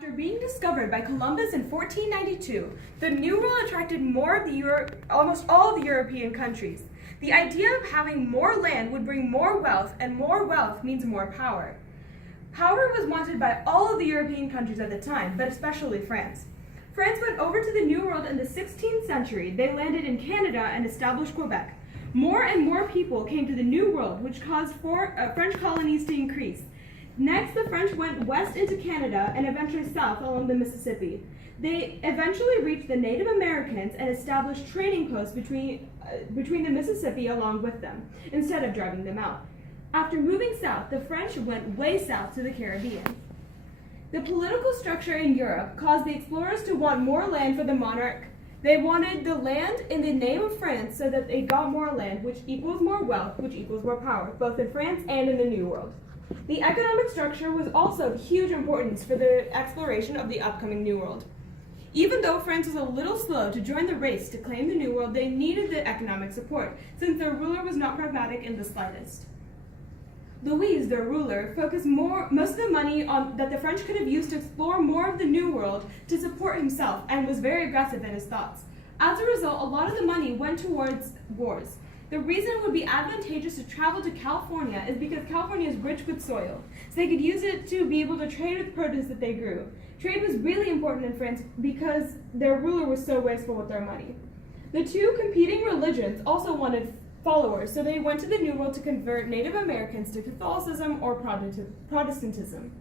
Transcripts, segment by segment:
After being discovered by Columbus in 1492, the New World attracted almost all of the European countries. The idea of having more land would bring more wealth, and more wealth means more power. Power was wanted by all of the European countries at the time, but especially France. France went over to the New World in the 16th century. They landed in Canada and established Quebec. More and more people came to the New World, which caused French colonies to increase. Next, the French went west into Canada and eventually south along the Mississippi. They eventually reached the Native Americans and established trading posts between the Mississippi along with them, instead of driving them out. After moving south, the French went way south to the Caribbean. The political structure in Europe caused the explorers to want more land for the monarch. They wanted the land in the name of France so that they got more land, which equals more wealth, which equals more power, both in France and in the New World. The economic structure was also of huge importance for the exploration of the upcoming New World. Even though France was a little slow to join the race to claim the New World, they needed the economic support, since their ruler was not pragmatic in the slightest. Louis, their ruler, focused most of the money that the French could have used to explore more of the New World to support himself, and was very aggressive in his thoughts. As a result, a lot of the money went towards wars. The reason it would be advantageous to travel to California is because California is rich with soil, so they could use it to be able to trade with produce that they grew. Trade was really important in France because their ruler was so wasteful with their money. The two competing religions also wanted followers, so they went to the New World to convert Native Americans to Catholicism or Protestantism.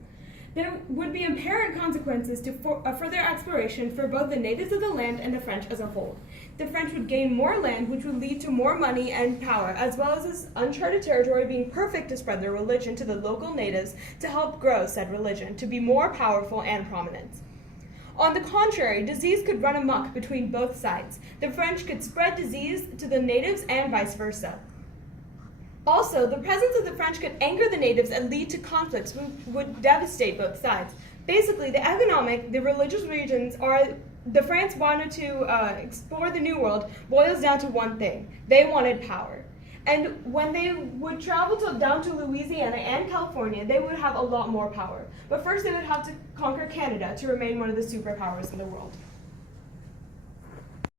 There would be apparent consequences to further exploration for both the natives of the land and the French as a whole. The French would gain more land, which would lead to more money and power, as well as this uncharted territory being perfect to spread their religion to the local natives to help grow said religion, to be more powerful and prominent. On the contrary, disease could run amok between both sides. The French could spread disease to the natives and vice versa. Also, the presence of the French could anger the natives and lead to conflicts which would devastate both sides. Basically, the religious regions the France wanted to explore the New World boils down to one thing. They wanted power. And when they would travel down to Louisiana and California, they would have a lot more power. But first, they would have to conquer Canada to remain one of the superpowers in the world.